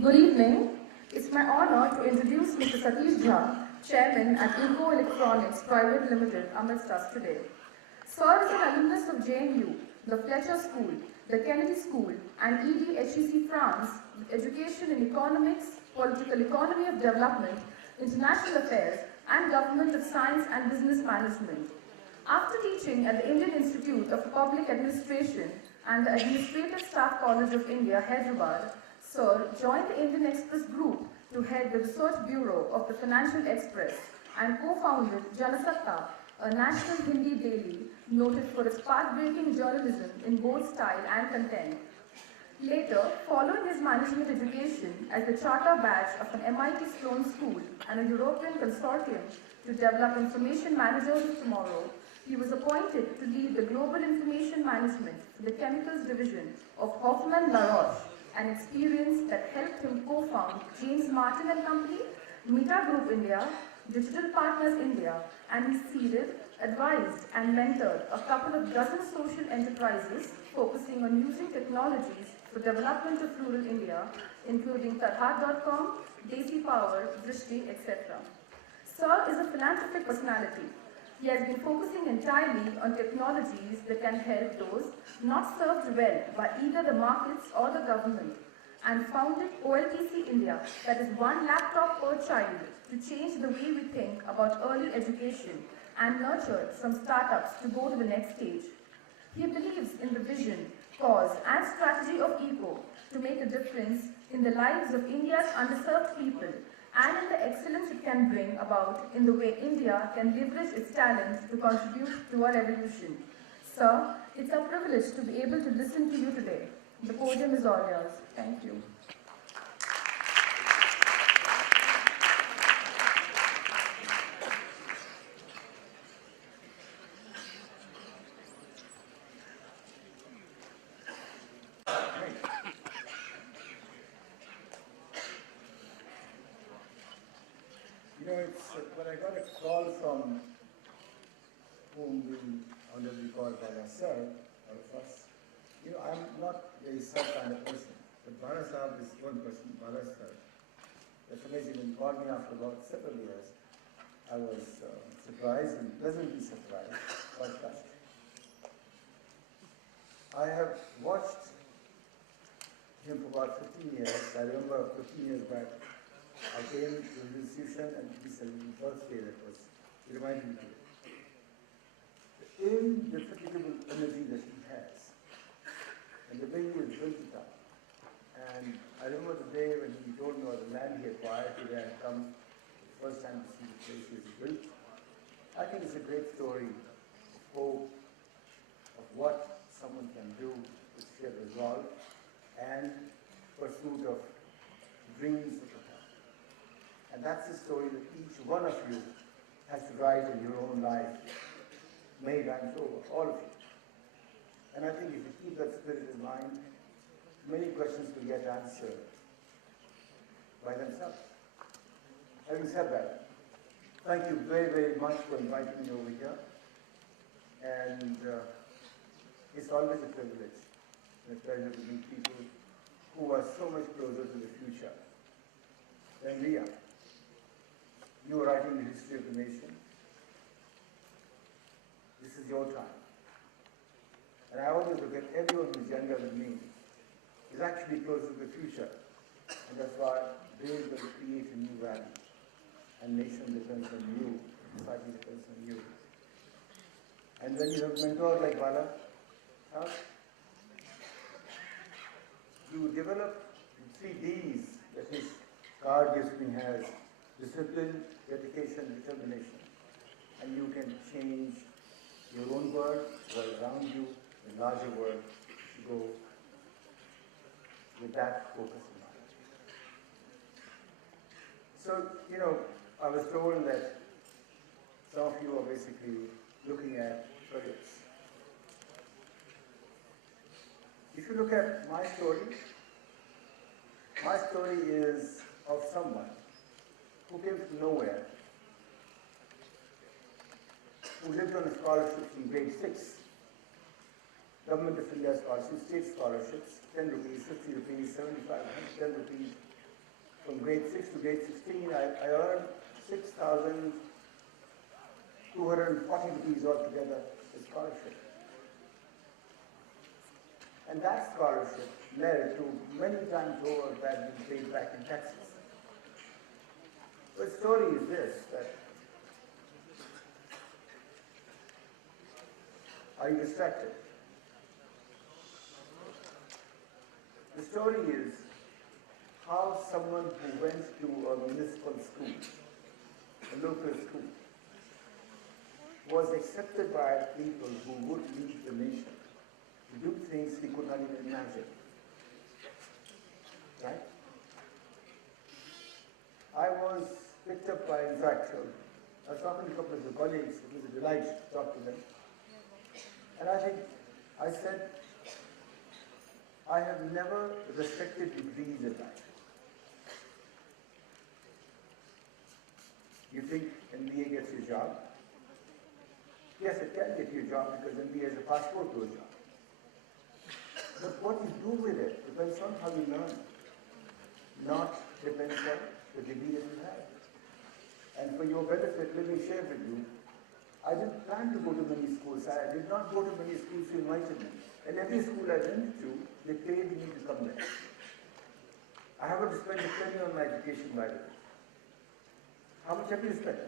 Good evening. It's my honor to introduce Mr. Satish Jha, Chairman at Eco Electronics Private Limited, amidst us today. Sir is an alumnus of JNU, the Fletcher School, the Kennedy School, and EDHEC France, with education in economics, political economy of development, international affairs, and government of science and business management. After teaching at the Indian Institute of Public Administration and the Administrative Staff College of India, Hyderabad, Sir joined the Indian Express Group to head the Research Bureau of the Financial Express and co-founded Janasatta, a national Hindi daily noted for its path-breaking journalism in both style and content. Later, following his management education as the charter batch of an MIT Sloan School and a European consortium to develop information managers of tomorrow, he was appointed to lead the global information management for the chemicals division of Hoffmann La Roche, an experience that helped him co-found James Martin and Company, Meta Group India, Digital Partners India, and he seeded, advised, and mentored a couple of dozen social enterprises focusing on using technologies for development of rural India, including Tarhat.com, Desi Power, Drishti, etc. Sir is a philanthropic personality. He has been focusing entirely on technologies that can help those not served well by either the markets or the government, and founded OLTC India, that is one laptop per child, to change the way we think about early education and nurtured some startups to go to the next stage. He believes in the vision, cause, and strategy of ECO to make a difference in the lives of India's underserved people and in the excellence it can bring about in the way India can leverage its talent to contribute to our evolution. Sir, it's a privilege to be able to listen to you today. The podium is all yours. Thank you. It's when I got a call from whom we honorably call Bala Sir, all of us, I'm not a sir kind of person, but Bala Sahab is one person, Bala Sir. That's amazing. When he called me after about several years, I was surprised and pleasantly surprised, quite touched. I have watched him for about 15 years. I remember 15 years back, I came to his institution and he said his birthday that was, he reminded me of it. The indefatigable energy that he has and the way he has built it up. And I remember the day when he told me about the land he acquired today and come the first time to see the place he has built. I think it's a great story of hope, of what someone can do with sheer resolve and pursuit of dreams of a time. And that's the story that each one of you has to write in your own life. May times over, all of you. And I think if you keep that spirit in mind, many questions will get answered by themselves. Having said that, thank you very, very much for inviting me over here. And it's always a privilege and a pleasure to meet people who are so much closer to the future than we are. You are writing the history of the nation. This is your time. And I always look at everyone who's younger than me is actually closer to the future. And that's why they will create a new value. And nation depends on you, society depends on you. And when you have a mentor like Bala, you develop the 3 Ds that his card gives me has: discipline, dedication, determination. And you can change your own world, world around you, the larger world, to go with that focus in mind. So, I was told that some of you are basically looking at careers. If you look at my story is of someone who came from nowhere, who lived on a scholarship from grade 6, Government of India scholarships, state scholarships, 10 rupees, 50 rupees, 75, 110 rupees, from grade 6 to grade 16, I earned 6,240 rupees altogether as scholarship. And that scholarship led to many times over that being paid back in taxes. The story is this, that are you distracted? The story is how someone who went to a municipal school, a local school, was accepted by people who would lead the nation to do things he could not even imagine. Right? I was picked up by, in fact, I was talking to a couple of the colleagues. It was a delight to talk to them. And I said, I have never respected degrees in life. You think MBA gets you a job? Yes, it can get you a job because MBA is a passport to a job. But what you do with it depends on how you learn, not depends on the degree that you have. And for your benefit, let me share with you, I didn't plan to go to many schools. I did not go to many schools who invited me. And every school I went to, they paid me to come there. I haven't spent a penny on my education, by the way. How much have you spent?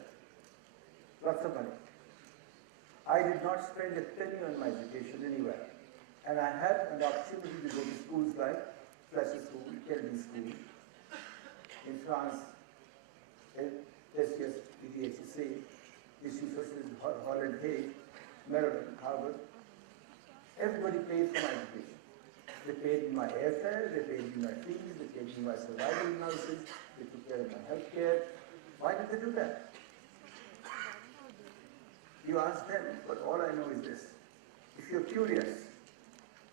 Lots of money. I did not spend a penny on my education anywhere. And I had an opportunity to go to schools like Fletcher School, Kennedy School, in France, SCS, EDHSA, Institute for Holland Hague, Maryland, Harvard. Everybody paid for my education. They paid me my airfare, they paid me my fees, they paid me my survival analysis, they took care of my health care. Why did they do that? You ask them, but all I know is this. If you're curious,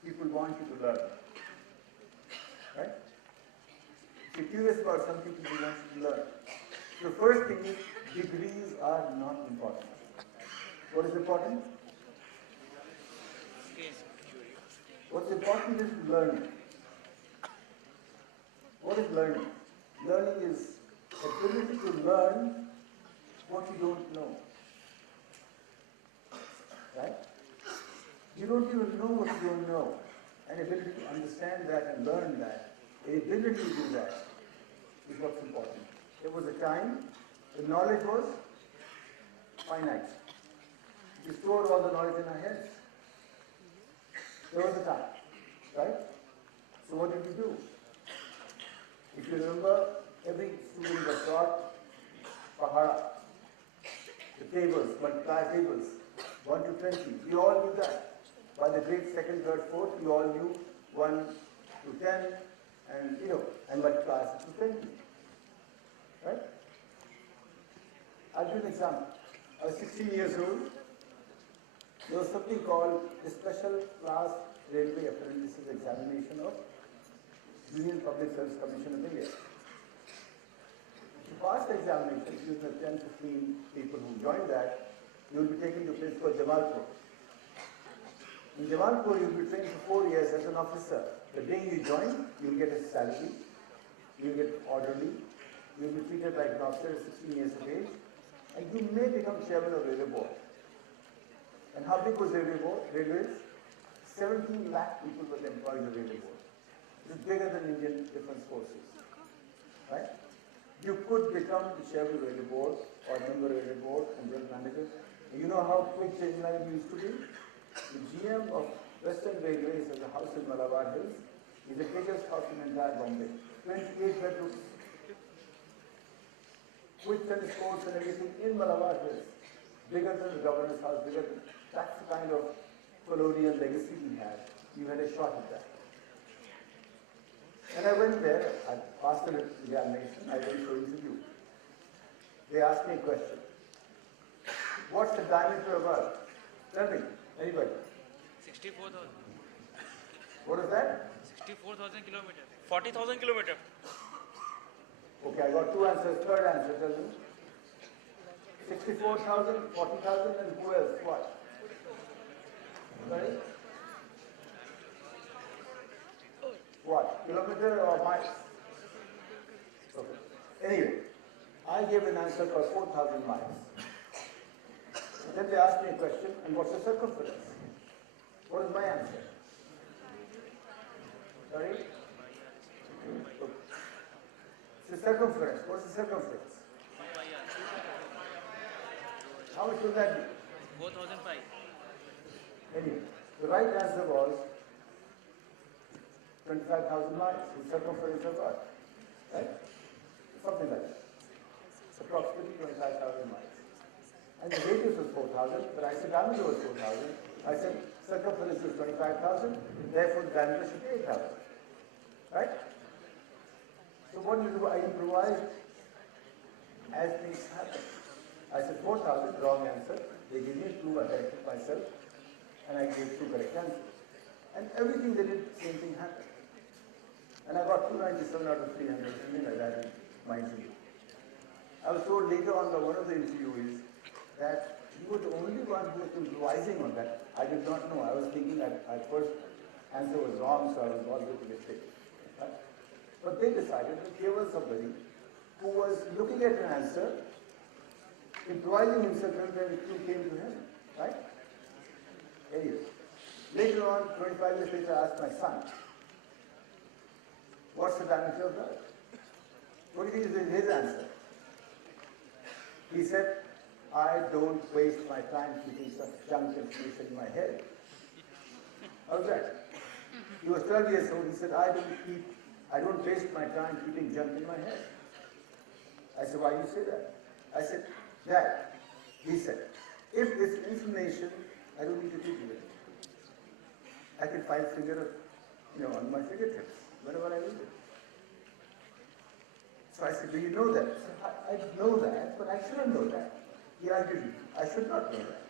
people want you to learn. Right? If you're curious about something, people want you to learn. The first thing is, degrees are not important. What is important? What's important is learning. What is learning? Learning is ability to learn what you don't know. Right? You don't even know what you don't know. An ability to understand that and learn that, an ability to do that is what's important. There was a time the knowledge was finite. We stored all the knowledge in our heads. There was a time, right? So what did we do? If you remember, every student was taught Pahara, the tables, multiply tables, 1 to 20. We all knew that. By the grade 2nd, 3rd, 4th, we all knew 1 to 10 and, and multiply to 20. Right? I'll give an example. I was 16 years old. There was something called the Special Class Railway Apprentices Examination of Union Public Service Commission of India. To pass the examination, you have 10, 15 people who joined that, you will be taken to a place called Jamalpur. In Jamalpur, you will be trained for 4 years as an officer. The day you join, you will get a salary, you will get orderly, you will be treated like an officer at 16 years of age, and you may become chairman of railway board. And how big was railways? 17 lakh people were employed in the railway board. It is bigger than Indian Defence Forces. Right? You could become the chairman of railway board or member of railway board and general manager. And you know how quick change management used to be? The GM of Western Railways has a house in Malabar Hills. Is the biggest house in entire Bombay. 28 bedrooms. With tennis courts and everything in Malabar Hills. Bigger than the governor's house, bigger than, that's the kind of colonial legacy we had. You had a shot at that. And I went there, I passed the examination, I went for interview. They asked me a question. What's the diameter of Earth? Tell me, anybody? 64,000. What is that? 64,000 kilometers. 40,000 kilometers. Okay, I got two answers. Third answer, tell me. 64,000, 40,000, and who else? What? Sorry? What? Kilometer or miles? Okay. Anyway, I gave an answer for 4,000 miles. Then they asked me a question, and what's the circumference? What is my answer? Sorry? It's the circumference. What's the circumference? How much will that be? 4,005. Anyway, the right answer was 25,000 miles, the circumference of Earth. Right? Something like that. Approximately 25,000 miles. And the radius was 4,000, but I said diameter was 4,000. I said circumference is 25,000, therefore the diameter should be 8,000. Right? So what do you do? I improvise as things happen. I said 4,000, wrong answer. They gave me 2, I corrected myself, and I gave 2 correct answers. And everything they did, same thing happened. And I got 297 out of 300, something like that in my interview. I was told later on by one of the interviewees that he was the only one who was improvising on that. I did not know. I was thinking that my first answer was wrong, so I was all good to get picked. Right? But they decided that there was somebody who was looking at an answer, improvising himself, and then it came to him. Right? Anyway, later on, 25 years later, I asked my son, what's the diameter of Earth? What do you think is his answer? He said, I don't waste my time keeping such junk information in my head. How's that? He was 12 years old. He said, I don't waste my time keeping junk in my head. I said, why do you say that? I said, Dad, he said, if it's information, I don't need to keep it. I can find figure, on my fingertips whenever I need it. So I said, do you know that? I said, I know that, but I shouldn't know that. He argued, I should not know that.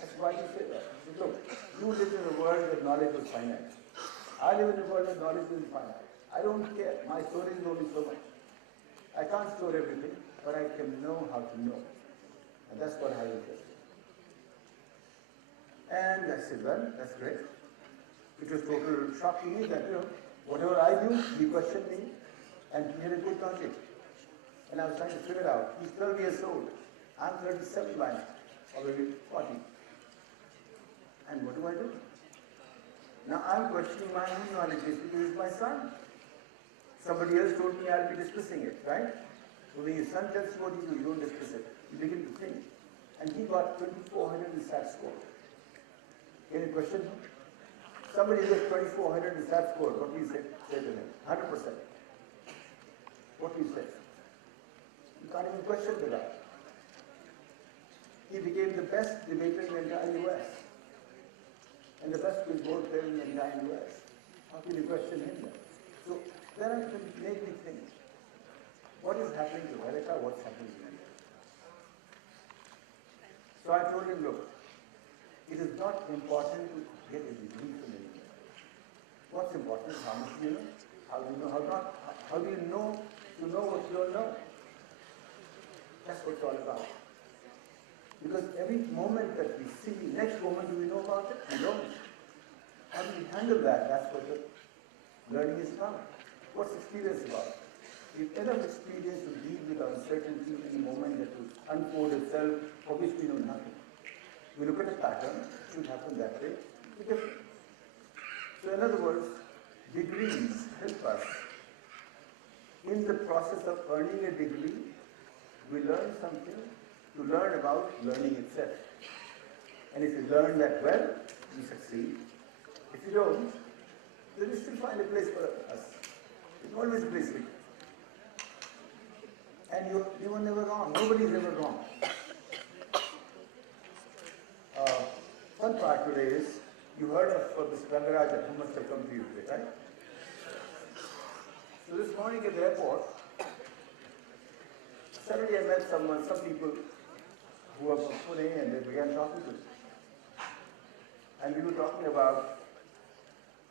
I said, why do you say that? He said, look, you live in a world where knowledge is finite. I live in a world where knowledge is finite. I don't care. My story is only so much. I can't store everything, but I can know how to know. And that's what I was interested in. And I said, well, that's great. It was total shock to me that, whatever I do, he questioned me, and he had a good logic. And I was trying to figure out, he's 12 years old. I'm 37 by now, already 40. And what do I do? Now I'm questioning my own knowledge because he's my son. Somebody else told me I'll be dismissing it, right? So when your son tells you what you do, you don't dismiss it. You begin to think. And he got 2,400 in SAT score. Can you question him? Somebody gets 2,400 in SAT score, what do you say to him? 100%. What do you say? You can't even question the guy. He became the best debater in the entire US. And the best baseball player in the entire US. How can you question him then? So that made me think, what is happening to America? What's happening to India? So I told him, look, it is not important to get a degree from India. What's important is how much you know, how do you know how not, how do you know to know what you don't know. That's what it's all about. Because every moment that we see, next moment do we know about it? We don't. How do we handle that? That's what the learning is about. What's experience about? If enough experience to deal with uncertainty in a moment that will unfold itself, for which we know nothing. We look at a pattern, it should happen that way, it's different. So in other words, degrees help us. In the process of earning a degree, we learn something to learn about learning itself. And if you learn that well, you succeed. If you don't, then you still find a place for us. There's always a place for you. And you were never wrong. Nobody's ever wrong. Fun part today is, you heard of Mr. Rangarajan, who must have come to you today, right? So this morning at the airport, suddenly I met some people who were from Pune, and they began talking to me. And we were talking about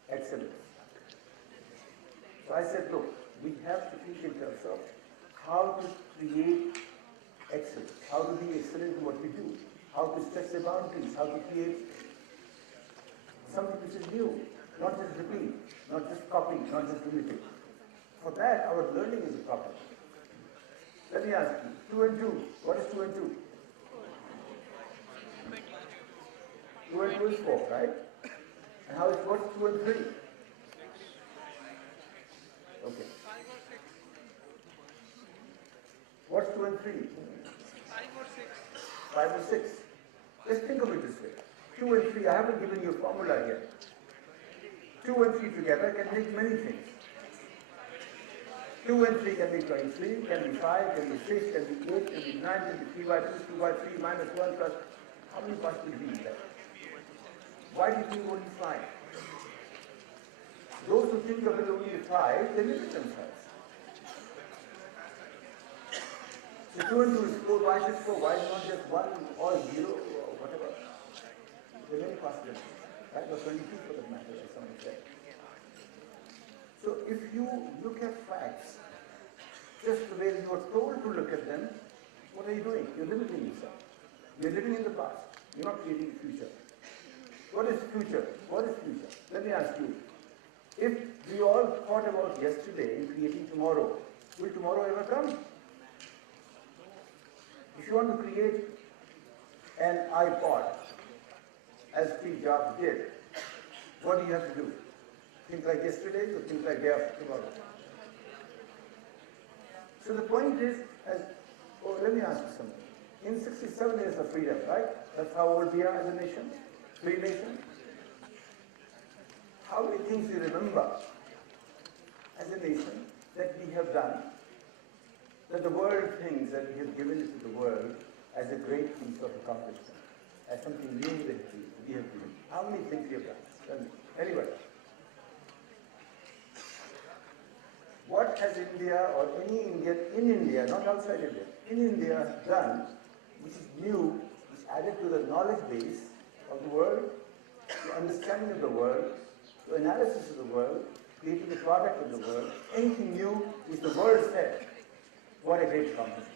excellence. So I said, look, we have to think in terms of how to create excellence, how to be excellent in what we do, how to stretch the boundaries, how to create something which is new, not just repeat, not just copy, not just imitate. For that, our learning is a problem. Let me ask you, 2 and 2, what is 2 and 2? 2 and 2 is 4, right? And what's 2 and 3? Okay. What's 2 and 3? 5 or 6. Let's think of it this way. 2 and 3, I haven't given you a formula here. 2 and 3 together can make many things. 2 and 3 can be 23, can be 5, can be 6, can be 8, can be 9, can be 3 by 2, 2 by 3, minus 1 plus. How many parts will be there? Why do you think only 5? Those who think of it only 5, they limit themselves. So 2 and 2 is 4, why is it 4? Why is not just 1 or 0 or whatever? There are many possibilities. Right? Or 22 for that matter, as someone said. So if you look at facts, just the way you are told to look at them, what are you doing? You're limiting yourself. You're living in the past. You're not creating the future. What is future? What is future? Let me ask you. If we all thought about yesterday in creating tomorrow, will tomorrow ever come? If you want to create an iPod, as Steve Jobs did, what do you have to do? Think like yesterday or think like day after tomorrow? So the point is, let me ask you something. In 67 years of freedom, right? That's how old we are as a nation, free nation. How many things we remember as a nation that we have done, that the world thinks that we have given it to the world as a great piece of accomplishment, as something new that we have given. How many things we have done? Tell me. Anyway, what has India or any Indian in India, not outside India, in India done, which is new, which added to the knowledge base of the world, the understanding of the world, the analysis of the world, creating the product of the world, anything new which the world said, what a great accomplishment.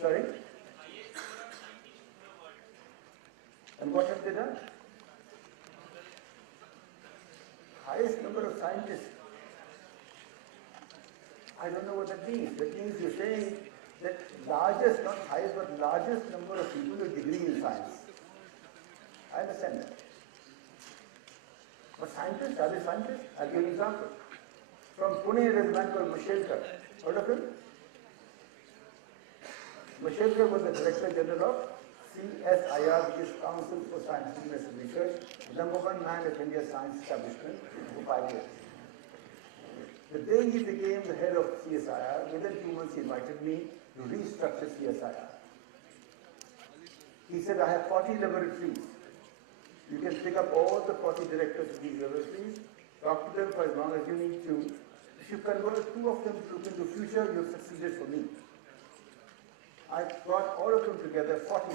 Sorry? And what have they done? Highest number of scientists. I don't know what that means. That means you're saying that largest, not highest, but largest number of people with degree in science. I understand that. But scientists, are they scientists? I'll give you an example. From Pune, there is a man called Mashelkar. Heard of him? Mashelkar was the Director General of CSIR, which is Council for Scientific Research, the number one man at India's science establishment for 5 years. The day he became the head of CSIR, within 2 months he invited me to restructure CSIR. He said, I have 40 laboratories. You can pick up all the 40 directors of these laboratories, talk to them for as long as you need to. If you convert 2 of them to look into the future, you have succeeded for me. I brought all of them together, 40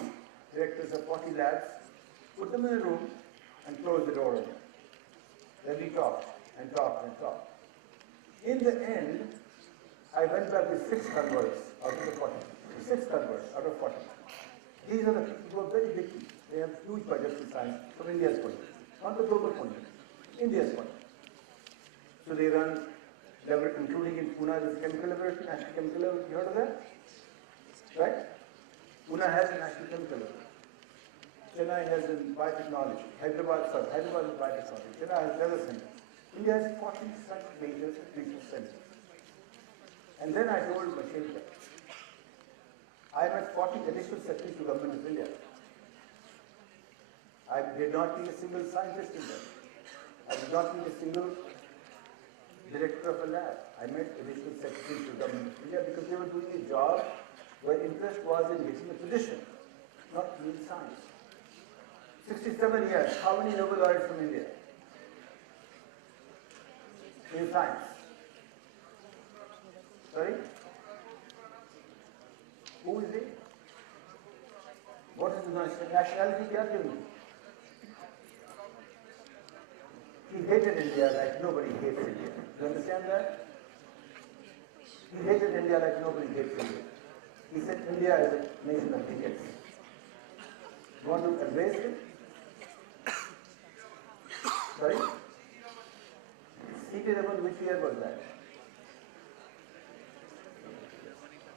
directors of 40 labs, put them in a room and closed the door on them. Then we talked and talked and talked. In the end, I went back with 6 converts out of the 40. 6 converts out of 40. These are the people who are very big people. They have huge budgets in science from India's point of view, not the global point of view, India's point of view. So they run, including in Pune, there's chemical laboratory, national chemical laboratory. You heard of that? Right? Pune has a national chemical laboratory. Chennai has a biotechnology. Hyderabad has biotechnology. Chennai has another center. India has 40 such major research centers. And then I told Mashelkar, I met 40 additional secretaries to Government of India. I did not need a single scientist in them. I did not need a single director of a lab. I met additional secretaries to Government of India because they were doing a job where interest was in getting a position, not doing science. 67 years, how many Nobel laureates from India? In science. Sorry? Who is he? What is the nationality they are giving? He hated India like nobody hates India. Do you understand that? He hated India like nobody hates India. He said India is a nation of idiots. You want to embrace it? Sorry? C.T. Raman, which year was that?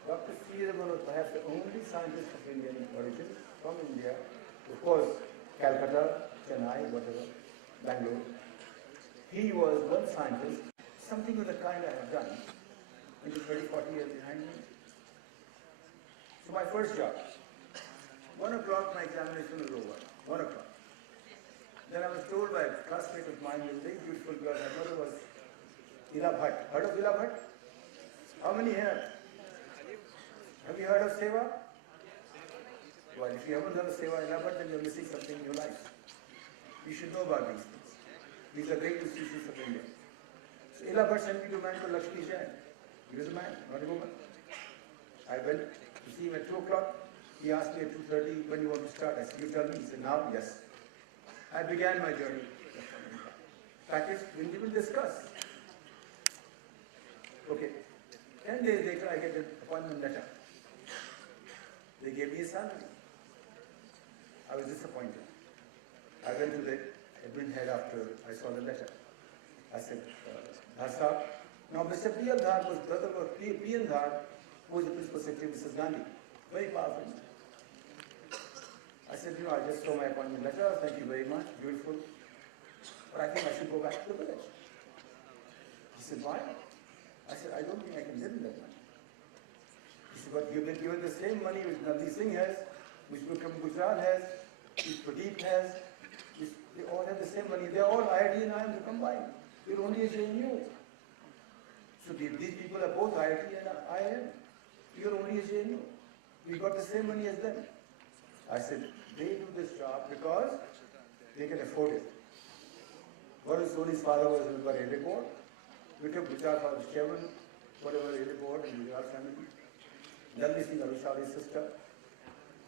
Dr. C. Raman was perhaps the only scientist of Indian origin from India, of course, Calcutta, Chennai, whatever, Bangalore. He was one scientist, something of the kind I have done in the 30, 40 years behind me. So my first job, 1 o'clock my examination was over, 1 o'clock. Then I was told by a classmate of mine, a very beautiful girl, her mother was Ila Bhatt. Heard of Ila Bhatt? How many here? Have you heard of Seva? Well, if you haven't heard of Seva Ila Bhatt, then you're missing something in your life. You should know about these things. These are great institutions of India. So Ila Bhatt sent me to a man called Lakshmi Jain. He was a man, not a woman. I went to see him at 2 o'clock. He asked me at 2:30, when you want to start? I said, you tell me. He said, now? Yes. I began my journey. Package, didn't even discuss. Okay. 10 days later, I get an appointment letter. They gave me a salary. I was disappointed. I went to the admin head after I saw the letter. I said, Dhar, now Mr. P.L. Dhar was brother of P.N. Dhar, who was the principal secretary of Mrs. Gandhi. Very powerful. I said, I just saw my appointment letter. Thank you very much. Beautiful. But I think I should go back to the village. He said, why? I said, I don't think I can live in that money. He said, but you've been given the same money which Nandi Singh has, which Vikram Gujral has, which Pradeep has, which they all have the same money. They're all IIT and IIM combined. You're only a JNU. So these people are both IIT and IIM. You're only a JNU. We got the same money as them. I said, they do this job because they can afford it. Varun Soni's father was in the railway board. Vikram Gujral was chairman, whatever railway board in the Gujral family. Nalini Singh Arushali's sister.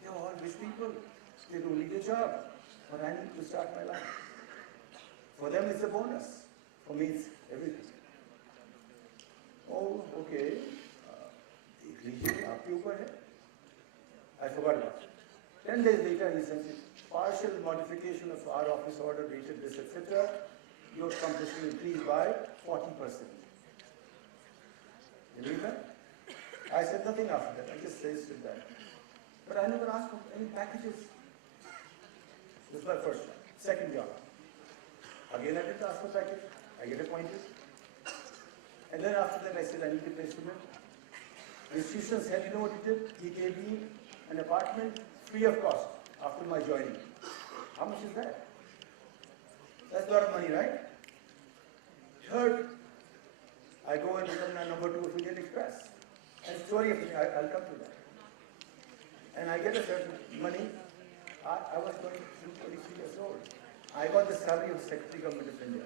They're all rich people. They don't need a job. But I need to start my life. For them it's a bonus. For me it's everything. Oh, okay. I forgot about it. 10 days later, he sent it. Partial modification of our office order, dated this, etc. Your compensation increased by 40%. You believe that? I said nothing after that. I just suggested that. But I never asked for any packages. This is my first job. Second job. Again, I didn't ask for package. I get appointed. And then after that, I said, I need a place to live. The institution said, you know what he did? He gave me an apartment free of cost after my joining. How much is that? That's a lot of money, right? Third, I go and become number 2 of Indian Express. And story of it, I'll come to that. And I get a certain money. I was 23 years old. I got the salary of Secretary Government of India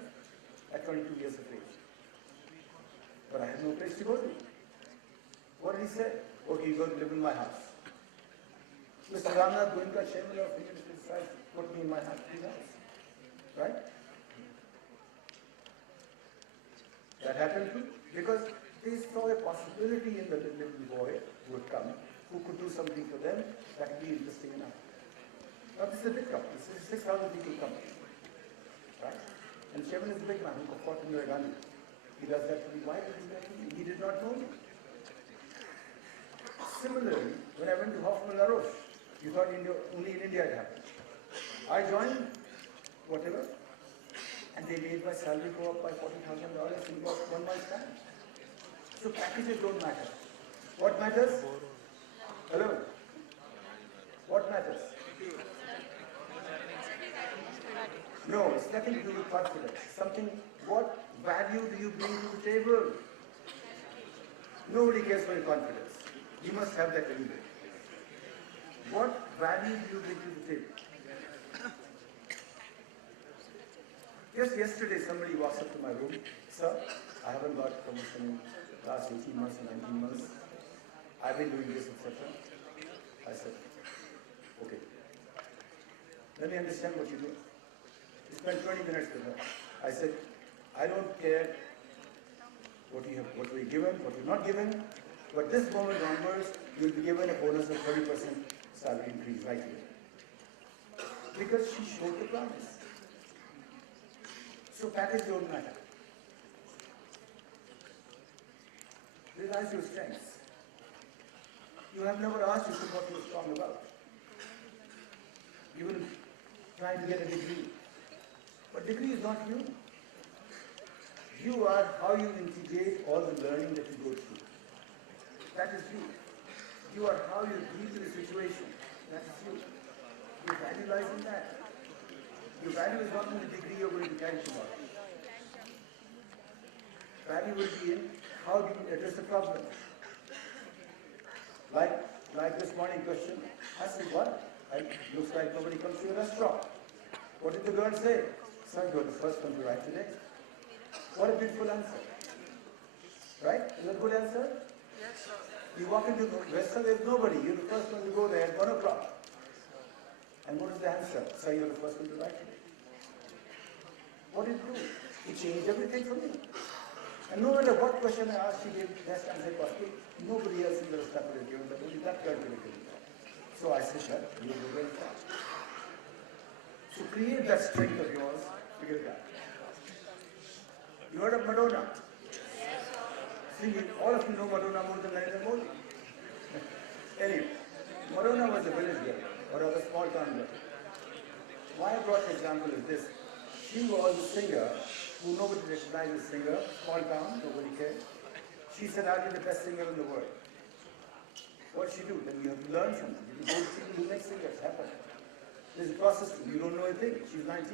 at 22 years of age. But I had no place to go to. What did he say? Okay, you're going to live in my house. Mr. Ramnath Goenka, chairman of Indian Society, put me in my house. Right? That happened too, because they saw a possibility in the little boy who would come, who could do something for them that would be interesting enough. Now this is a big company. This is a 6,000 people company. Right? And chairman is a big man who fought in Indira Gandhi. He does that to me. Why did he do that to me? He did not know me. Similarly, when I went to Hoffman La Roche, you thought only in India it happened. I joined, whatever, and they made my salary go up by $40,000 in about 1 month's time. So packages don't matter. What matters? Hello? What matters? No, it's nothing to do with confidence. Something, what value do you bring to the table? Nobody cares for your confidence. You must have that anyway. What value do you bring to the table? Just yesterday somebody walks up to my room. Sir, I haven't got promotion in the last 18 months or 19 months. I've been doing this, etc. I said, okay. Let me understand what you do. We spent 20 minutes with her. I said, I don't care what we're given, what you're not given, but this moment onwards, you'll be given a bonus of 30% salary increase right here. Because she showed the promise. So package don't matter. Realize your strengths. You have never asked yourself what you're strong about. You will try to get a degree. But degree is not you. You are how you integrate all the learning that you go through. That is you. You are how you deal with the situation. That is you. Your value lies in that. Your value is not in the degree you're going to carry tomorrow. Value will be in how do you address the problem. Like this morning question, I said, what? Looks like nobody comes to your restaurant. What did the girl say? Son, you're the first one to write today. What a beautiful answer. Right? Is that a good answer? Yes, sir. You walk into the restaurant, there's nobody. You're the first one to go there at 1 o'clock. And what is the answer? So you're the first one to write today. What did it do? It changed everything for me. And no matter what question I asked, she gave the best answer possible. Nobody else in the restaurant would have given that. Only that girl could have given that. So I said, well, you will very fast. So create that strength of yours, figure it out. You heard of Madonna? See, all of you know Madonna more than Narendra Modi. Anyway, Madonna was a village girl, or a small town girl. Why I brought the example is this. She was a singer who nobody recognized as a singer, small town, nobody cared. She said, I'll be the best singer in the world. What did she do? Then you have to learn from her. You go to people who make singers happen. There's a process. You don't know anything. She's 19.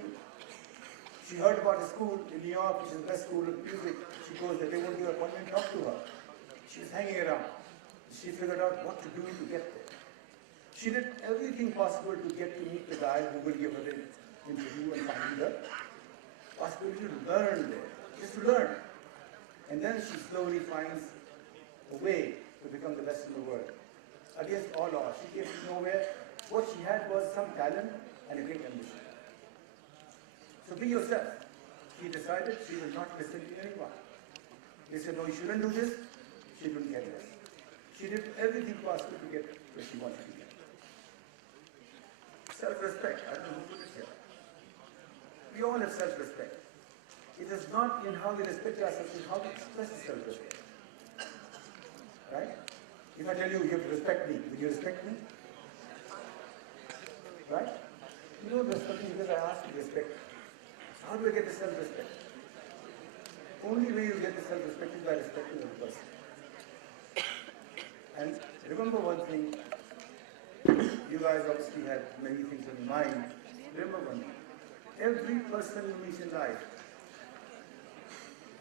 She heard about a school in New York, which is the best school of music. She goes there. They won't give her an appointment, talk to her. She was hanging around. She figured out what to do to get there. She did everything possible to get to meet the guy who will give her the interview and find the possibility to learn there. Just to learn. And then she slowly finds a way to become the best in the world. Against all odds. She came from nowhere. What she had was some talent and a great ambition. So be yourself. She decided she will not listen to anyone. They said, no, you shouldn't do this. She didn't care less. She did everything possible to get where she wanted to get. Self-respect. I don't know who put it here. We all have self-respect. It is not in how we respect ourselves, it's how we express self-respect. Right? If I tell you, you have to respect me, will you respect me? Right? You don't respect me because I ask you to respect me. How do I get the self-respect? Only way you get the self-respect is by respecting the person. And remember one thing, you guys obviously have many things on your mind. Remember one thing, every person you meet in life,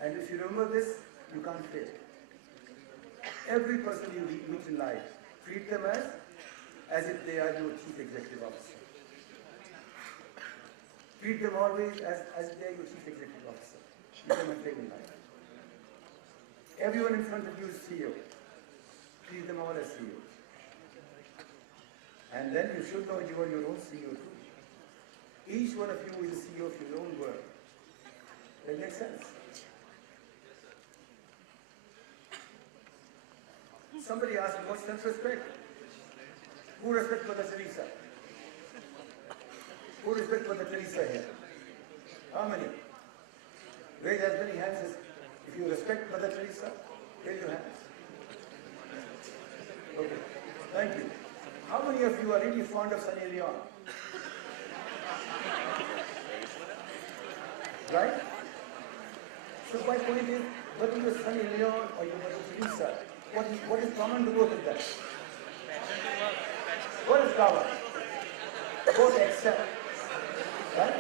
and if you remember this, you can't fail. Every person you meet in life, treat them as if they are your chief executive officer. Treat them always as if they are your chief executive officer. You can maintain in life. Everyone in front of you is CEO. Treat them all as CEOs. And then you should know you are your own CEO too. Each one of you is a CEO of your own world. That makes sense. Somebody asked me, what's self-respect? Who respects Mother Teresa? Who respects Mother Teresa here? How many? Raise as many hands as if you respect Mother Teresa, raise your hands. Okay, thank you. How many of you are really fond of Sunny Leon? Right? So my point is, whether you're Sunny Leon or you're Mother Teresa, what is common to both of them? What is common? Both excel. Right?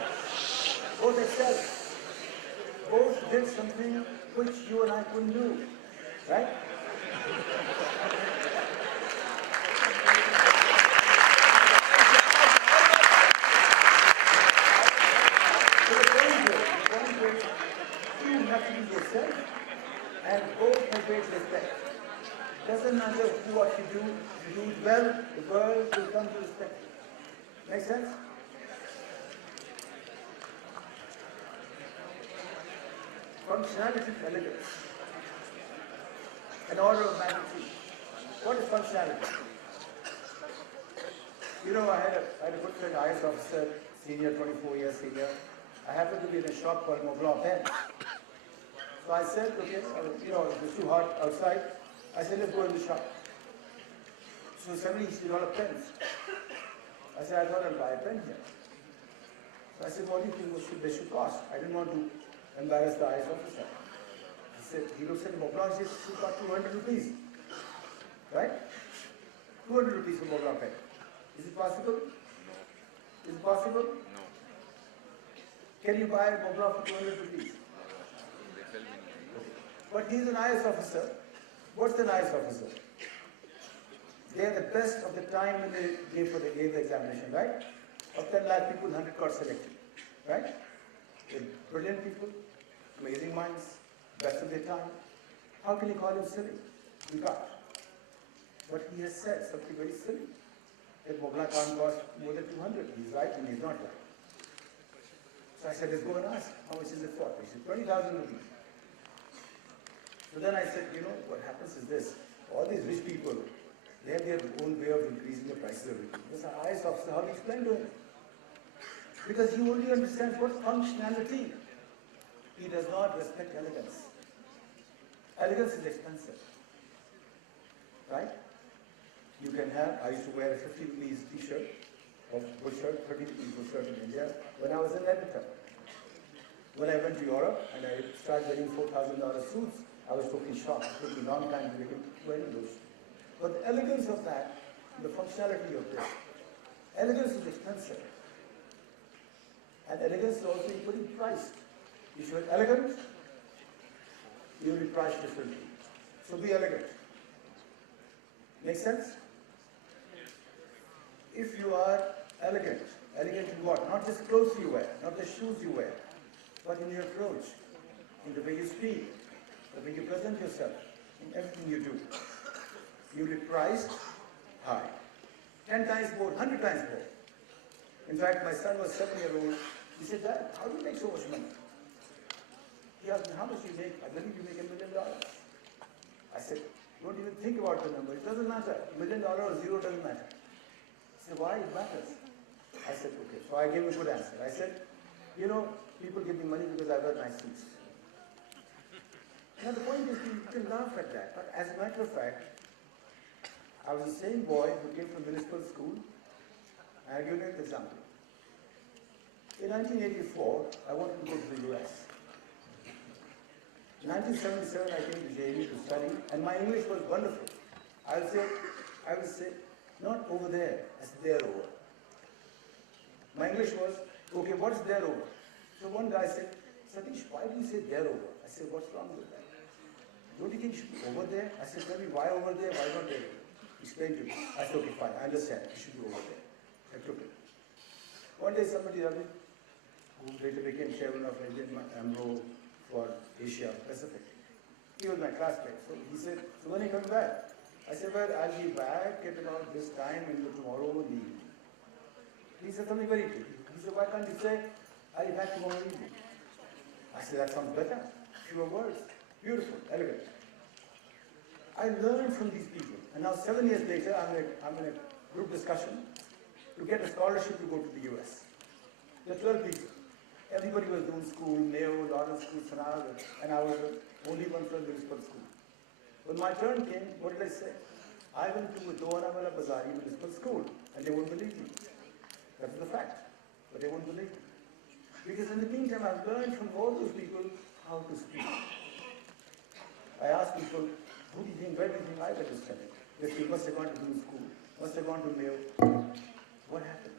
Both excel. Both did something which you and I couldn't do. Right? So the point is, you have to be yourself and both have great respect. Doesn't matter what you do it well, the world will come to respect you. Make sense? Functionality, elegance. An order of magnitude. What is functionality? You know, I had a good friend, IS officer, senior, 24 years senior. I happened to be in a shop called Montblanc Pen. So I said, okay, it was too hot outside. I said, let's go in the shop. So suddenly she got a pen. I said, I thought I'll buy a pen here. So I said, what do you think they should cost? I didn't want to embarrass the IS officer. He said, he looks at Moblan, he says, she got 200 rupees. Right? 200 rupees for Moblan pen. Is it possible? Is it possible? No. Can you buy a Moblan for 200 rupees? They tell me no. But he's an IS officer. What's an IS officer? They are the best of the time when they gave the examination, right? Of 10 lakh people, 100 got selected, right? They're brilliant people, amazing minds, best of their time. How can you call him silly? You can't. But he has said something very silly. That Moblan can't cost more than 200. He's right and he's not right. So I said, let's go and ask, how much is it for? He said, 20,000 rupees. So then I said, you know, what happens is this. All these rich people, they have their own way of increasing the prices of everything. This IS officer, how do you explain to him? Because he only understands what functionality. He does not respect elegance. Elegance is expensive. Right? You can have, I used to wear a 50 rupees t-shirt, or good shirt, 30 rupees good shirt in India, when I was an editor. When I went to Europe and I started wearing $4,000 suits, I was totally shocked. It took me a long time to get wearing those. But the elegance of that, the functionality of this, elegance is expensive. And elegance is also equally priced. If you're elegant, you will be priced differently. So be elegant. Make sense? If you are elegant, elegant in what? Not just clothes you wear, not the shoes you wear, but in your approach, in the way you speak, the way you present yourself, in everything you do. You'll be priced high. 10 times more, 100 times more. In fact, my son was 7-year-old. He said, Dad, how do you make so much money? He asked me, how much do you make? I believe you make $1 million. I said, don't even think about the number. It doesn't matter. $1 million or zero doesn't matter. He said, why? It matters. I said, okay. So I gave him a good answer. I said, you know, people give me money because I wear nice suits. Now the point is, you can laugh at that. But as a matter of fact, I was the same boy who came from municipal school. I'll give you an example. In 1984, I wanted to go to the US. In 1977, I came to JMU to study, and my English was wonderful. I would say, not over there, I said, there over. My English was, okay, what's there over? So one guy said, Satish, why do you say there over? I said, what's wrong with that? Don't you think you should be over there? I said, tell me why over there, why not there? Explain to me. I said, okay, fine, I understand, you should be over there. I took it. One day somebody, Ravi, who later became chairman of Indian AMRO for Asia Pacific, he was my classmate. So he said, so when are you coming back? I said, well, I'll be back at about this time in the tomorrow evening. He said something very tricky. He said, why can't you say, I'll be back tomorrow evening? I said, that sounds better. Fewer words. Beautiful, elegant. I learned from these people. And now 7 years later, I'm in a group discussion to get a scholarship to go to the US. There are 12 people. Everybody was doing school, Mayo, Lawrence School, Sanaa, and I was the only one from municipal school. When my turn came, what did I say? I went to Doanawala Bazari Municipal School, and they won't believe me. That's the fact. But they won't believe me. Because in the meantime, I've learned from all those people how to speak. I asked people, who do you think, where do you think I went to study? They say, must have gone to school, must have gone to Mayo. What happened?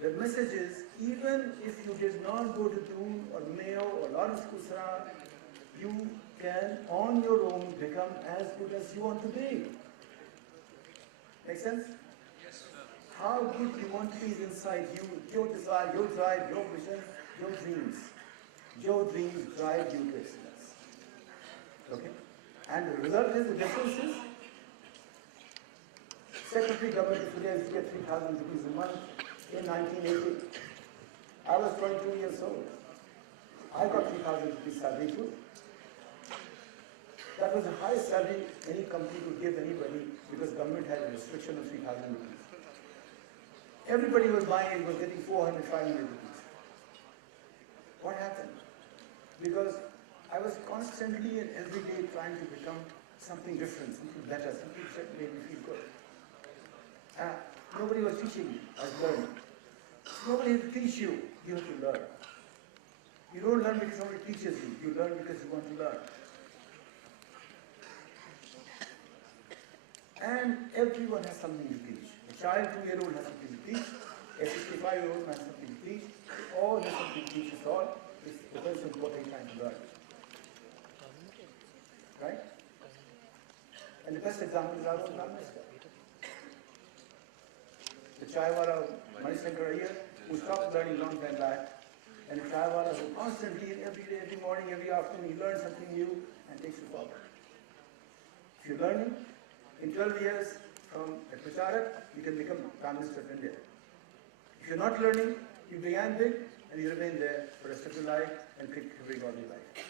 The message is, even if you did not go to Doon or Mayo or Lawrence School, Sanaa, you can, on your own, become as good as you want to be. Make sense? Yes, sir. How good you want to be is inside you, your desire, your drive, your vision, your dreams. Your dreams drive you to excellence. Okay? And the result is, the difference is, Secretary Government of India used to get 3,000 rupees a month in 1980. I was 22 years old. I got 3,000 rupees salary too. That was the highest salary any company could give anybody because government had a restriction of 3,000 rupees. Everybody was buying, was getting 400, 500 rupees. What happened? Because I was constantly and every day trying to become something different, something better, something that made me feel good. Nobody was teaching me, I was learning. Nobody had to teach you, you have to learn. You don't learn because somebody teaches you, you learn because you want to learn. And everyone has something to teach. A child 2-year-old has something to teach, a 65-year-old has something to teach, they all have something to teach us all. It's the person what they trying to learn. Right? And the best example is our own Prime Minister. The Chaiwala Manishankar Iyer, who stopped learning long time back, and the Chaiwala who constantly, every day, every morning, every afternoon, he learns something new and takes it forward. If you're learning, in 12 years from a Pracharak, you can become Prime Minister of India. If you're not learning, you began big and you remain there for the rest of your life and pick every godly life.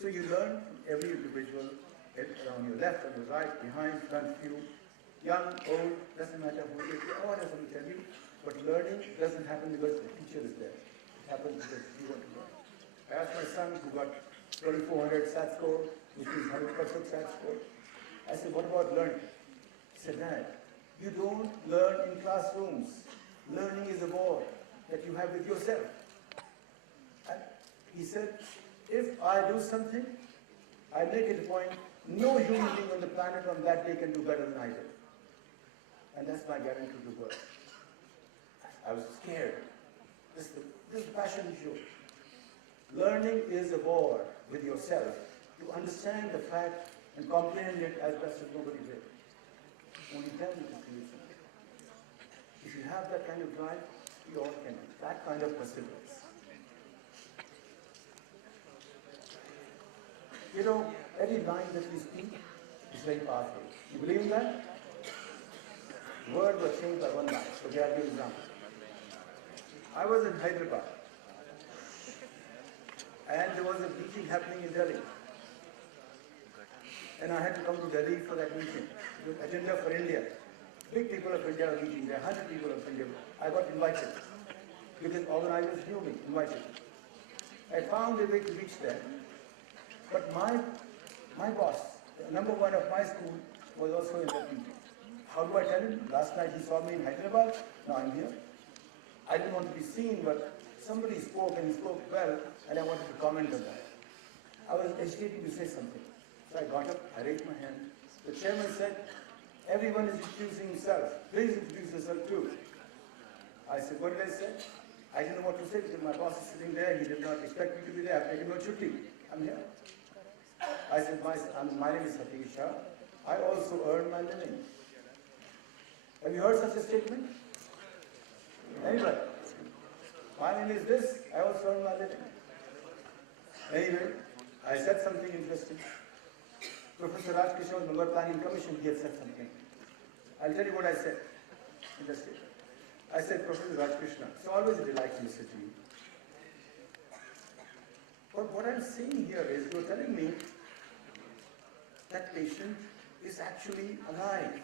So you learn from every individual on your left, on your right, behind, front of you, young, old, doesn't matter who it is, they all have something to tell you. But learning doesn't happen because the teacher is there. It happens because you want to learn. I asked my son who got 2400 SAT score, which is 100% SAT score. I said, what about learning? He said, Dad, you don't learn in classrooms. Learning is a war that you have with yourself. And he said, if I do something, I make it a point, no human being on the planet on that day can do better than I did. And that's my guarantee to work. I was scared. This is the passion issue. Learning is a war with yourself. You understand the fact and comprehend it as best as nobody will. Only then you can create something. If you have that kind of drive, we all can. That kind of perseverance. You know, every line that we speak is very powerful. You believe in that? The word was changed by one line. So there are an example. I was in Hyderabad, and there was a meeting happening in Delhi. And I had to come to Delhi for that meeting. The agenda for India. Big people of India are meeting there, 100 people of India. I got invited because organizers knew me, invited. I found a way to reach there. But my boss, the number one of my school, was also in that meeting. How do I tell him? Last night he saw me in Hyderabad, now I'm here. I didn't want to be seen, but somebody spoke and he spoke well, and I wanted to comment on that. I was hesitating to say something. So I got up, I raised my hand. The chairman said, everyone is introducing himself. Please introduce yourself too. I said, what did I say? I didn't know what to say because my boss is sitting there. He did not expect me to be there. I've taken no chutti. I'm here. I said, my name is Satish Shah. I also earn my living. Have you heard such a statement? Anybody? My name is this. I also earn my living. Anyway, I said something interesting. Professor Raj Kishore, Mangal Planning Commission, he had said something. I'll tell you what I said in the statement. I said, Professor Raj Krishna, it's always a delight to listen to you. But what I'm saying here is, you're telling me that patient is actually alive.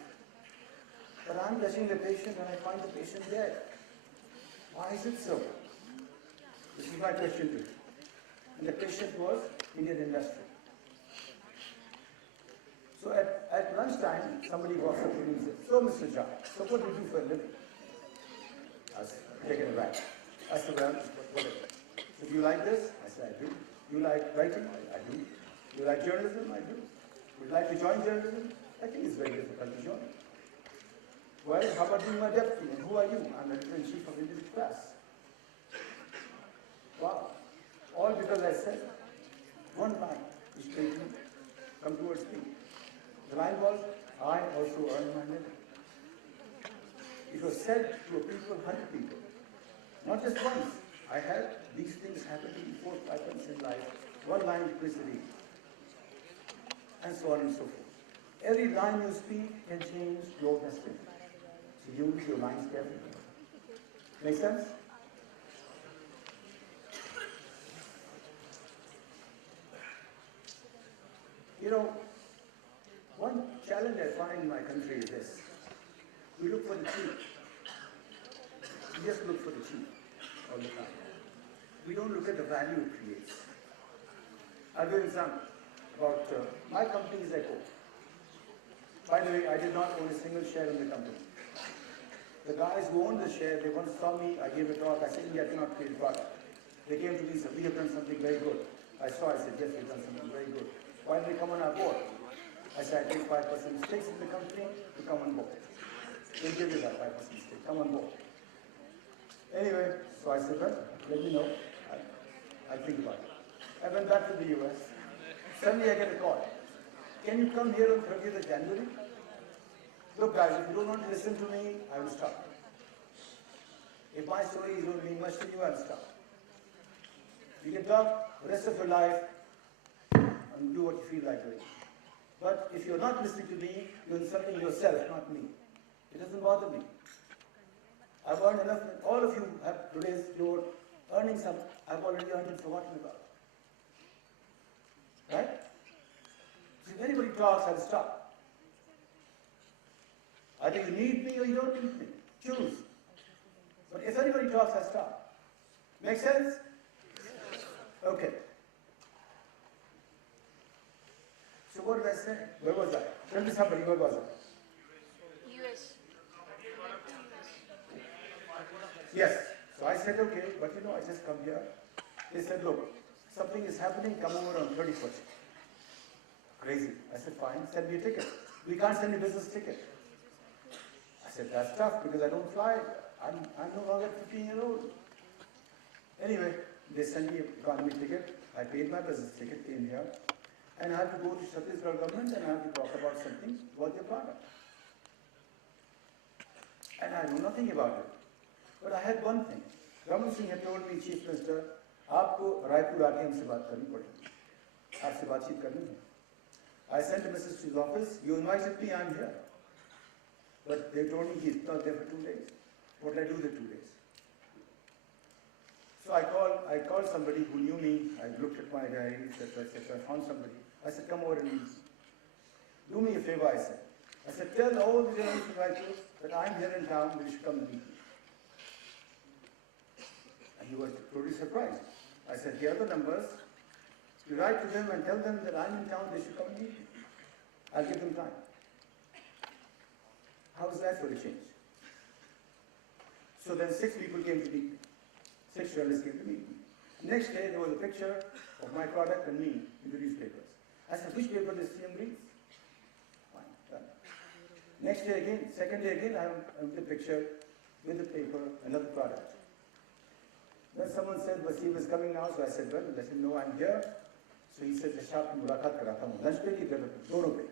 But I'm touching the patient and I find the patient dead. Why is it so? This is my question to you. And the patient was Indian industry. So at lunchtime, somebody walks up to me and says, so Mr. Jha, so what do you do for a living? I was taken aback. I said, well, whatever. So do you like this? I said, I do. You like writing? I do. You like journalism? I do. Would you like to join journalism? I think it's very difficult to join. Well, how about being my deputy? And who are you? I'm editor-in-chief of Indian Express. Wow. All because I said one line which made me come towards me. The line was, I also earn my living. It was said to a people, 100 people. Not just once. I had these things happening 4 or 5 times in life. One line preceding. And so on and so forth. Every line you speak can change your destiny. So use your lines carefully. Make sense? You know, one challenge I find in my country is this. We look for the cheap. We just look for the cheap all the time. We don't look at the value it creates. I'll give you an example. about my company is Echo. By the way, I did not own a single share in the company. The guys who owned the share, they once saw me, I gave a talk, I said, India cannot create product. They came to me and said, we have done something very good. I saw, I said, yes, we've done something very good. Why don't they come on our board? I said, I take 5% stakes in the company, you come on board. They'll give you that 5% stake, come on board. Anyway, so I said, well, let me know. I'll think about it. I went back to the US. Suddenly I get a call. Can you come here on 30th of January? Look guys, if you don't want to listen to me, I will stop. If my story is going to mean much to you, I'll stop. You can talk the rest of your life and do what you feel like doing. But if you're not listening to me, you're insulting yourself, not me. It doesn't bother me. I've earned enough, all of you have today's, you're earning some, I've already earned and forgotten about. Right? So if anybody talks, I'll stop. Either you need me or you don't need me. Choose. But if anybody talks, I'll stop. Make sense? Okay. So what did I say? Where was I? Tell me somebody, where was I? US. Yes. So I said, okay, but you know, I just come here. They said, look, something is happening, come over on 31st. Crazy. I said, fine, send me a ticket. We can't send a business ticket. I said, that's tough because I don't fly. I'm no longer 15 years old. Anyway, they sent me an economy ticket. I paid my business ticket, came here, and I had to go to Chhattisgarh government and I had to talk about something about their product. And I know nothing about it. But I had one thing. Raman Singh had told me, Chief Minister, आपको रायपुर आके हमसे बात करनी पड़ेगी. आपसे बातचीत करनी है. I sent a message to his office. You invited me, I'm here. But they told me he's not there for 2 days. What did I do the 2 days? So I called somebody who knew me. I looked at my diary, etc., etc. I found somebody. I said, come over and meet me. Do me a favor, I said. I said, tell all the journalists in Raipur that I'm here in town, they should come and meet me. And he was totally surprised. I said, here are the numbers. You write to them and tell them that I'm in town, they should come and meet me. I'll give them time. How is that for a change? So then 6 people came to meet me. 6 journalists came to meet me. Next day, there was a picture of my product and me in the newspapers. I said, which paper does CM read? Fine, done. Next day again, second day again, I'm with the picture, with the paper, another product. Then someone said, Wasim is coming now, so I said, well, let him know I'm here. So he said, Shah ki mulaqat karata hu. Lunch pe ki dono pe.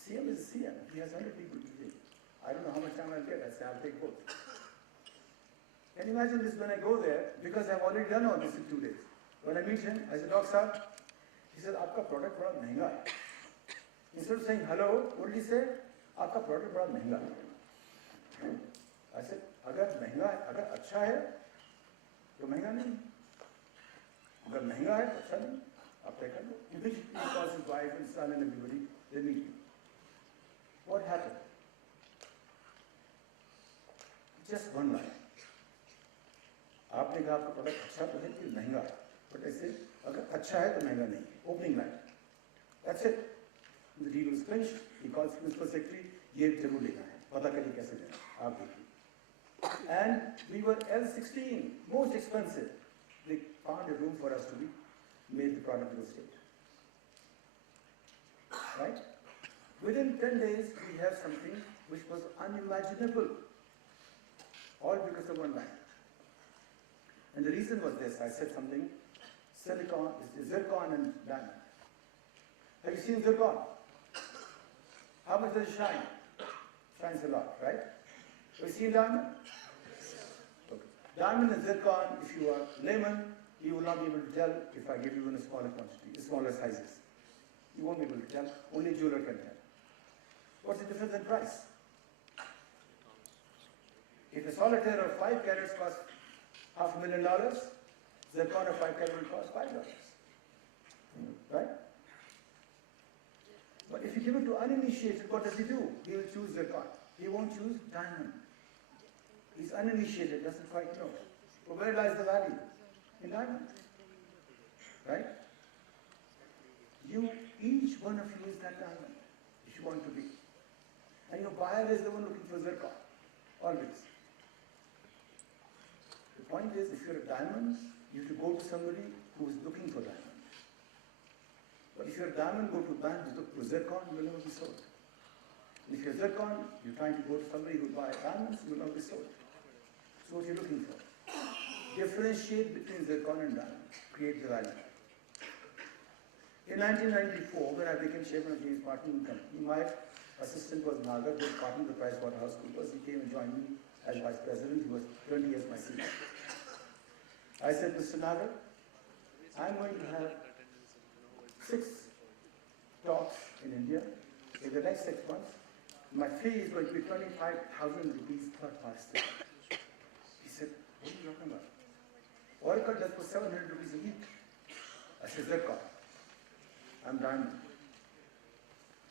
CM is CM. He has 100 people to meet. I don't know how much time I'll get. I said, I'll take both. Can you imagine this when I go there? Because I've already done all this in 2 days. When I meet him, I said, Doc sir, he said, आपका product बड़ा महंगा है. Instead of saying hello, what did he say? आपका product बड़ा महंगा है. I said, अगर महंगा है, अगर अच्छा है, तो महंगा नहीं. अगर महंगा है, तो अच्छा नहीं. आप तय कर लो. Immediately he calls his wife and son and everybody. They meet me. What happened? Just one line. आपने कहा आपका प्रोडक्ट अच्छा तो है कि महंगा है, बट ऐसे अगर अच्छा है तो महंगा नहीं. Opening line. That's it. The deal was clinched. He calls principal secretary. ये जरूर लेना है. पता करिए कैसे लेना है. आप देखिए. And we were L16, most expensive. They found a room for us to be made the product of the state. Right? Within 10 days, we have something which was unimaginable. All because of one line. And the reason was this, I said something, silicon, zircon and diamond. Have you seen zircon? How much does it shine? Shines a lot, right? Have you seen diamond? Okay. Diamond and zircon, if you are layman, you will not be able to tell if I give you in a smaller quantity, smaller sizes. You won't be able to tell, only a jeweler can tell. What's the difference in price? If a solitaire of 5 carats costs $500,000, zircon of 5 carats will cost $5. Right? But if you give it to uninitiated, what does he do? He will choose zircon. He won't choose diamond. He's uninitiated, doesn't quite know. But where lies the value? In diamond. Right? Each one of you is that diamond, if you want to be. And your buyer is the one looking for zircon, always. The point is, if you're a diamond, you have to go to somebody who is looking for diamonds. But if you're a diamond, go to a bank, look for zircon, you will never be sold. And if you're zircon, you're trying to go to somebody who will buy diamonds, you will not be sold. So what you're looking for? Differentiate between zircon and diamond, create the value. In 1994, when I became chairman of James Martin Company, my assistant was Nagar, who was partner of the PricewaterhouseCoopers. He came and joined me as vice president. He was 20 years my senior. I said, Mr. Nagar, I'm going to have 6 talks in India in the next 6 months. My fee is going to be 25,000 rupees per person. He said, what are you talking about? Oracle does for 700 rupees a week. I said, zircon. I'm diamond.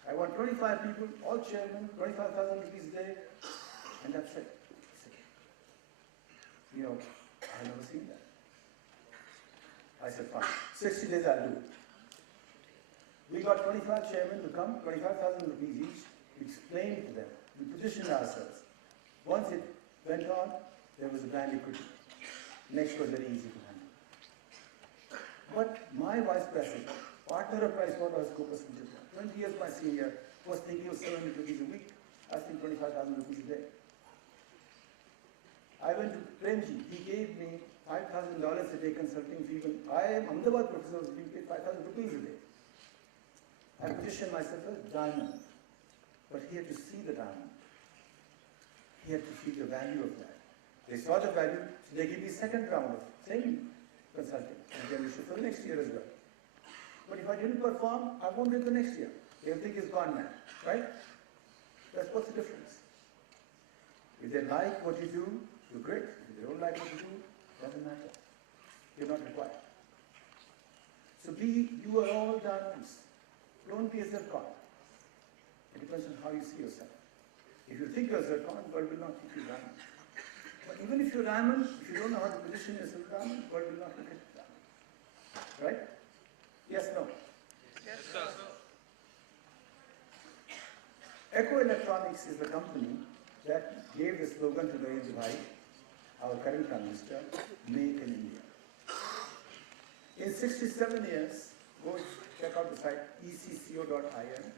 I want 25 people, all chairmen, 25,000 rupees a day, and that's it. You know, I've never seen that. I said, fine. 60 days I'll do it. We got 25 chairmen to come, 25,000 rupees each. We explained to them. We positioned ourselves. Once it went on, there was a brand equity. Next was very easy to handle. But my vice president, partner of PricewaterhouseCoopers, 20 years my senior, was thinking of 700 rupees a week, asking 25,000 rupees a day. I went to Premji. He gave me $5,000 a day consulting fee. When I am Ahmedabad professor, was being paid 5,000 rupees a day. I positioned myself as diamond. But he had to see the diamond. He had to see the value of that. They saw the value, so they gave me second round of same consulting. And then we should for the next year as well. But if I didn't perform, I won't do it the next year. Everything is gone now, right? That's what's the difference. If they like what you do, you're great. If they don't like what you do, doesn't matter. You're not required. So you are all diamonds. Don't be a zircon. It depends on how you see yourself. If you think you're a zircon, God will not think you diamond. But even if you're diamond, if you don't know how to position yourself diamond, God will not look at you diamond. Right? Yes, no? Yes, sir. Echo Electronics is the company that gave the slogan to Narendra Bhai, our current Prime Minister, Make in India. In 67 years, go check out the site ecco.in.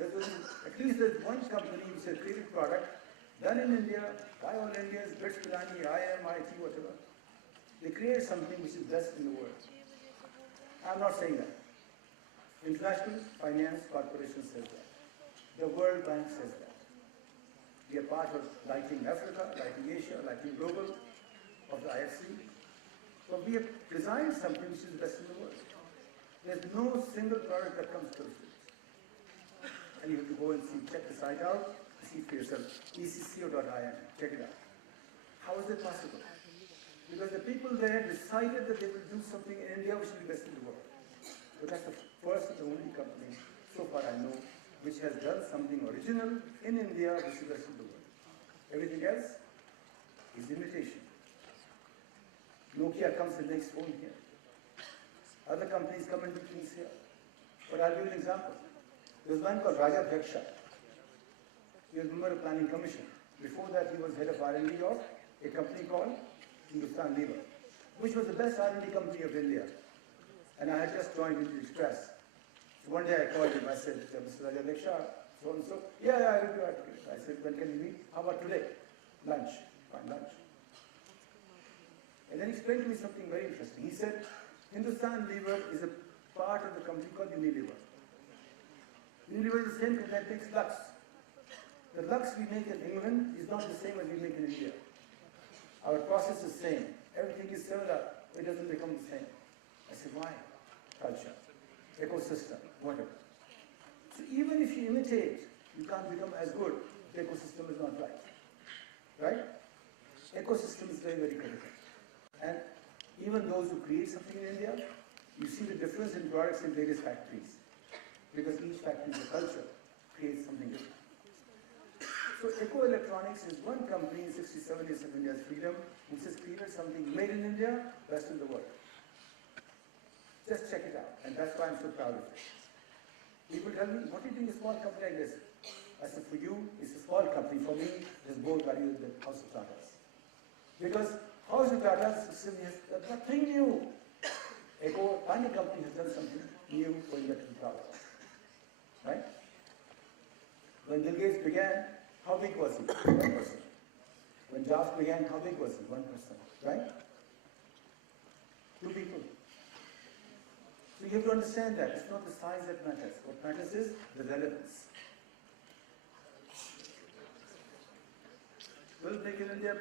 At least there's one company which has created product done in India, by all Indians, BITS, Pilani, IM, IT, whatever. They create something which is best in the world. I'm not saying that. International Finance Corporation says that. The World Bank says that. We are part of Lighting Africa, Lighting Asia, Lighting Global of the IFC. But we have designed something which is the best in the world. There's no single product that comes close to it. And you have to go and see, check the site out, see for yourself. ecco.in, check it out. How is it possible? Because the people there decided that they will do something in India which will be best in the world. But that's the first and the only company, so far I know, which has done something original in India which is best in the world. Everything else is imitation. Nokia comes and makes phone here. Other companies come and do things here. But I'll give you an example. There was one called Raja Bhaksha. He was a member of Planning Commission. Before that, he was head of R&D of a company called Hindustan Lever, which was the best R&D company of India. And I had just joined Indian Express. So one day I called him. I said, Mr. Raja Bhaksha, so and so. Yeah, I will do it. I said, when can we meet? How about today? Lunch. Fine, lunch. And then he explained to me something very interesting. He said, Hindustan Lever is a part of the company called Unilever. Unilever is the same company that makes Lux. The Lux we make in England is not the same as we make in India. Our process is the same. Everything is similar. It doesn't become the same. I said, why? Culture, ecosystem, whatever. So even if you imitate, you can't become as good. The ecosystem is not right. Right? Ecosystem is very, very critical. And even those who create something in India, you see the difference in products in various factories. Because each factory, the culture, creates something different. So Echo Electronics is one company in 67 years of India's freedom which has created something made in India, best in the world. Just check it out. And that's why I'm so proud of it. People tell me, what do you think a small company like this? I said, for you, it's a small company. For me, there's more value than House of Tatas. Because House of Tatas system is nothing new. A tiny company has done something new for India to be proud of. Right? When Bill Gates began, how big was he? 1%. When Jobs began, how big was he? 1%. Right? 2 people. So you have to understand that. It's not the size that matters. What matters is the relevance. Will Make in India,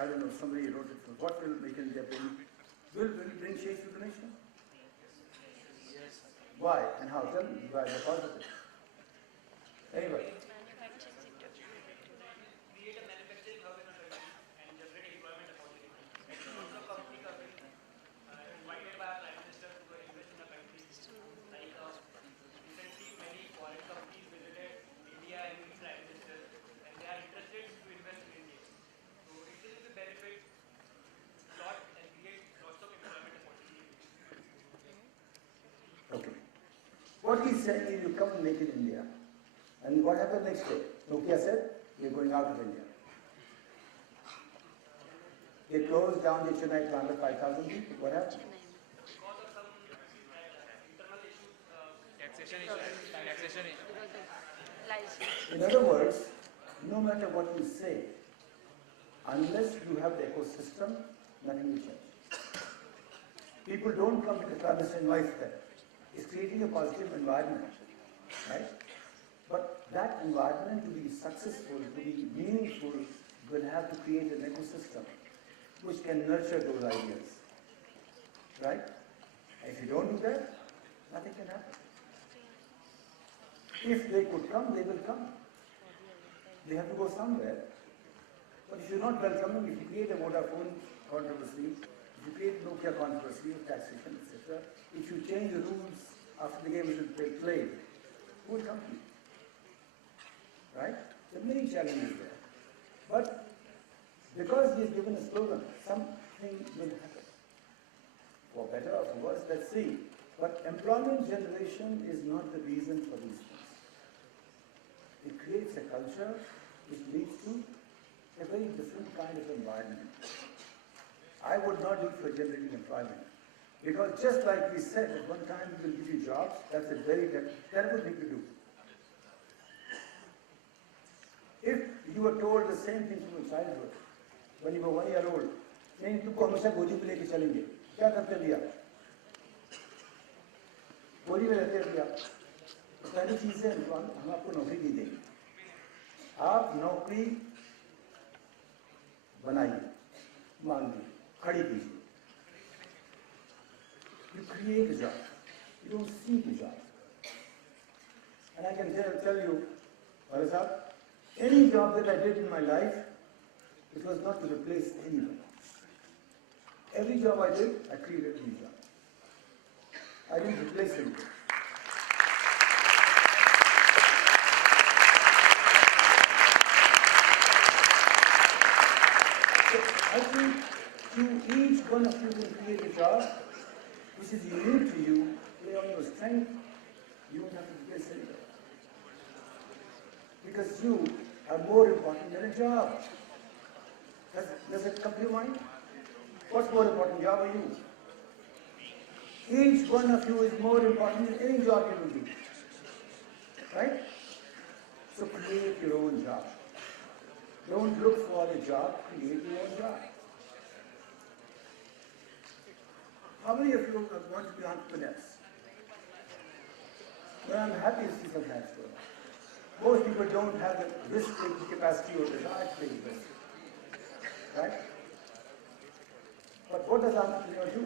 I don't know, somebody wrote it. What will Make in India bring? Will bring change to the nation? Yes. Why and how? Tell me. Why the positive? Anyway. Create a manufacturing hub in a country and generate employment opportunities. And also company coverage. Invited by our Prime Minister to invest in a country. Like recently, many foreign companies visited India and the Prime Minister, and they are interested to invest in India. So it will benefit lot and create lots of employment opportunities. Okay. What he's saying is you come and make in India. And what happened next day? Nokia said, we're going out of India. They closed down the Chennai plant of 5,000 people. What happened? Because of some internal issues, Taxation issue. Taxation issue. In other words, no matter what you say, unless you have the ecosystem, nothing will change. People don't come to understand why it's there. It's creating a positive environment, right? But that environment to be successful, to be meaningful, will have to create an ecosystem which can nurture those ideas, right? If you don't do that, nothing can happen. If they could come, they will come. They have to go somewhere. But if you're not welcoming, if you create a Vodafone controversy, if you create Nokia controversy of taxation, etc., if you change the rules after the game is played, who will come to you? Right? There are many challenges there. But because he has given a slogan, something will happen. For better or for worse, let's see. But employment generation is not the reason for these things. It creates a culture which leads to a very different kind of environment. I would not do it for generating employment. Because just like we said, at one time we will give you jobs, that's a very terrible thing to do. If you were told the same thing from your childhood, when you were 1 year old, नहीं तुमको हमेशा गोदी में लेके चलेंगे, क्या करते भैया? गोदी में रहते भैया, तो पहली चीज है हम आपको नौकरी नहीं देंगे, आप नौकरी बनाइए, मांगिए, खड़ी कीजिए. You create a job. You don't seek a job. And I can tell you, Bharat, any job that I did in my life, it was not to replace anyone. Every job I did, I created a new job. I didn't replace anyone. So I think each one of you can create a job which is unique to you, play on your strength. You don't have to replace anyone. Because you are more important than a job. Does it come to your mind? What's more important, job or you? Each one of you is more important than any job you will do. Right? So create your own job. Don't look for a job, create your own job. How many of you want to be entrepreneurs? Well, I'm happy to see some hands go up. Most people don't have the risk-taking capacity or desire to take risk. Right? But what does entrepreneur do?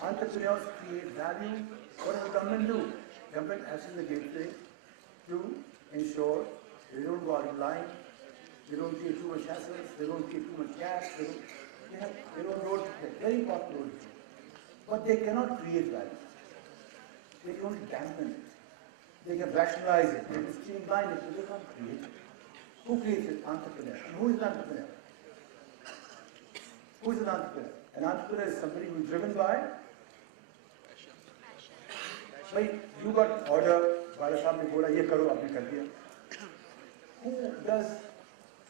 Entrepreneurs create value. What does the government do? Government acts as a gateway to ensure they don't go out of line, they don't pay too much hassles, they don't pay too much cash, they have their own role to play, very important role to play. But they cannot create value. They can only dampen it. They can rationalize it, they can streamline it, but they can't create it. Who creates it? Entrepreneur. And who is an entrepreneur? Who is an entrepreneur? An entrepreneur is somebody who is driven by, भाई you got order, वाला साहब ने बोला ये करो, आपने कर दिया. Who does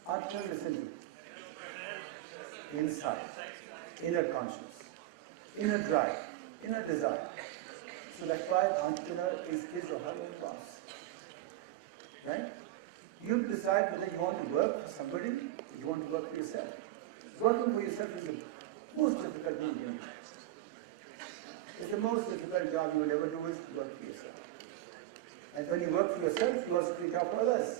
entrepreneur listen to? Inside, inner conscience, inner drive, inner desire. So that's why entrepreneur is his or her own boss. Right? You decide whether you want to work for somebody or you want to work for yourself. Working for yourself is the most difficult thing you can do. It's the most difficult job you will ever do is to work for yourself. And when you work for yourself, you also create job for others.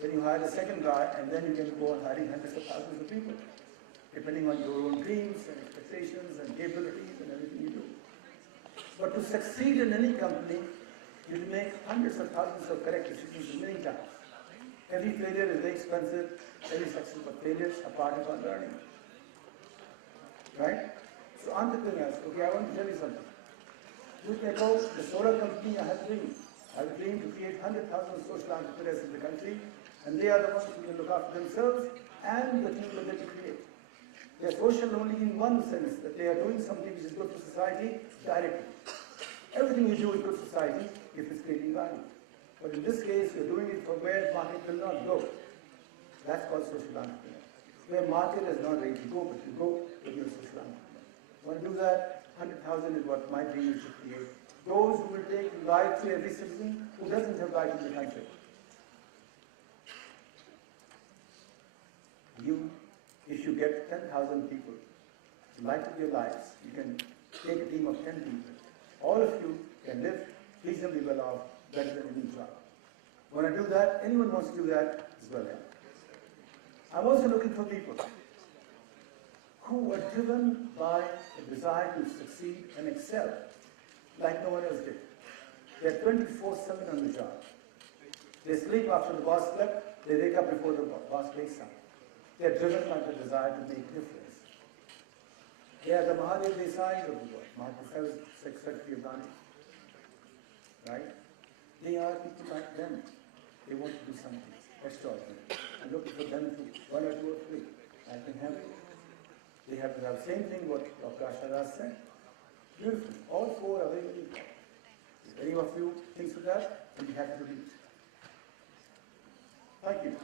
Then you hire a second guy, and then you can go on hiring hundreds of thousands of people, depending on your own dreams and expectations and capabilities and everything you do. But to succeed in any company, you will make hundreds of thousands of correct decisions many times. Every failure is very expensive, every success of failures are part of our learning. Right? So entrepreneurs, okay, I want to tell you something. You take out the solar company I have dreamed. I have dreamed to create 100,000 social entrepreneurs in the country, and they are the ones who can look after themselves and the team that they create. They are social only in one sense, that they are doing something which is good for society directly. Everything you do is good for society if it's creating value. But in this case, you're doing it for where market will not go. That's called social entrepreneur. Where market is not ready to go, but you go with your social entrepreneur. Want to do that? 100,000 is what my dream is to create. Those who will take life to every citizen who doesn't have life in the country. You, if you get 10,000 people to light up your lives, you can take a team of 10 people. All of you can live reasonably well off, better than any job. Want to do that? Anyone wants to do that as well. Yeah? I'm also looking for people who are driven by a desire to succeed and excel like no one else did. They're 24/7 on the job. They sleep after the boss slept, they wake up before the boss wakes up. They're driven by the desire to make difference. They are the Mahadev Desais of the world. Mahadev is Secretary of Gandhi. Right? They are people like them. They want to do something extraordinary. I'm looking for them too. One or two or three. I can help you. They have to have the same thing what Dr. Asha Das said. Beautiful. All four are very, very important. If any of you thinks of that, we'll be happy to do it. Thank you.